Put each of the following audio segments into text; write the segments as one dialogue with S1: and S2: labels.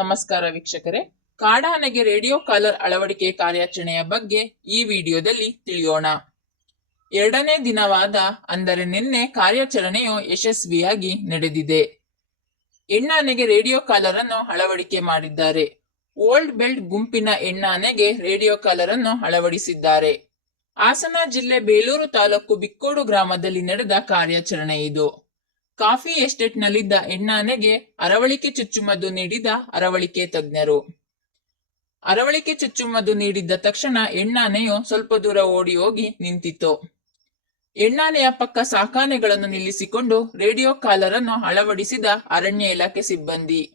S1: ನಮಸ್ಕಾರ ವೀಕ್ಷಕರೇ. ಕಾಡಾನೆಗೆ radio collar ಅಳವಡಿಕೆ ಕಾರ್ಯಾಚರಣೆಯ ಬಗ್ಗೆ ಈ ವಿಡಿಯೋದಲ್ಲಿ ತಿಳಿಯೋಣ. ಎರಡನೇ ದಿನವಾದ ಅಂದರೆ ನಿನ್ನೆ ಕಾರ್ಯಾಚರಣೆಯು ಯಶಸ್ವಿಯಾಗಿ ನಡೆದಿದೆ. ಎಣ್ಣಾನೆಗೆ ರೇಡಿಯೋ ಕಾಲರ್ ಅನ್ನು ಅಳವಡಿಕೆ ಮಾಡಿದ್ದಾರೆ. ಓಲ್ಡ್ ಬೆಲ್ಟ್ ಗುಂಪಿನ ಎಣ್ಣಾನೆಗೆ ರೇಡಿಯೋ ಕಾಲರ್ ಅನ್ನು ಅಳವಡಿಸಿದ್ದಾರೆ. ಹಾಸನ ಜಿಲ್ಲೆ ಬೇಲೂರು ತಾಲೂಕು ಬಿಕ್ಕೋಡು ಗ್ರಾಮದಲ್ಲಿ ನಡೆದ ಕಾರ್ಯಾಚರಣೆ ಇದು. ಕಾಫಿ ಎಸ್ಟೇಟ್ನಲ್ಲಿದ್ದ ಎಣ್ಣಾನೆಗೆ ಅರವಳಿಕೆ ಚುಚ್ಚುಮದ್ದು ನೀಡಿದ ಅರವಳಿಕೆ ತಜ್ಞರು. ಅರವಳಿಕೆ ಚುಚ್ಚುಮದ್ದು ನೀಡಿದ್ದ ತಕ್ಷಣ ಎಣ್ಣಾನೆಯು ಸ್ವಲ್ಪ ದೂರ ಓಡಿ ಹೋಗಿ ನಿಂತಿತ್ತು. ಎಣ್ಣಾನೆಯ ಪಕ್ಕ ಸಾಕಾನೆಗಳನ್ನು ನಿಲ್ಲಿಸಿಕೊಂಡು ರೇಡಿಯೋ ಕಾಲರ್ ಅನ್ನು ಅಳವಡಿಸಿದ ಅರಣ್ಯ ಇಲಾಖೆ ಸಿಬ್ಬಂದಿ.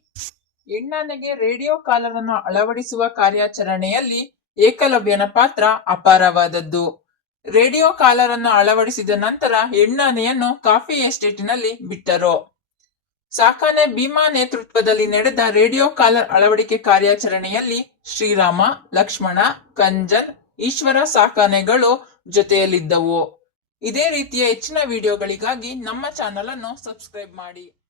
S1: ಎಣ್ಣಾನೆಗೆ ರೇಡಿಯೋ ಕಾಲರ್ ಅನ್ನು ಅಳವಡಿಸುವ ಕಾರ್ಯಾಚರಣೆಯಲ್ಲಿ ಏಕಲವ್ಯನ ಪಾತ್ರ ಅಪಾರವಾದದ್ದು. ರೇಡಿಯೋ ಕಾಲರ್ ಅನ್ನು ಅಳವಡಿಸಿದ ನಂತರ ಎಣ್ಣಾನೆಯನ್ನು ಕಾಫಿ ಎಸ್ಟೇಟಿನಲ್ಲಿ ಬಿಟ್ಟರು. ಸಾಕಾನೆ ಭೀಮಾ ನೇತೃತ್ವದಲ್ಲಿ ನಡೆದ ರೇಡಿಯೋ ಕಾಲರ್ ಅಳವಡಿಕೆ ಕಾರ್ಯಾಚರಣೆಯಲ್ಲಿ ಶ್ರೀರಾಮ, ಲಕ್ಷ್ಮಣ, ಕಂಜನ್, ಈಶ್ವರ ಸಾಕಾನೆಗಳು ಜೊತೆಯಲ್ಲಿದ್ದವು. ಇದೇ ರೀತಿಯ ಹೆಚ್ಚಿನ ವಿಡಿಯೋಗಳಿಗಾಗಿ ನಮ್ಮ ಚಾನಲ್ ಅನ್ನು ಸಬ್ಸ್ಕ್ರೈಬ್ ಮಾಡಿ.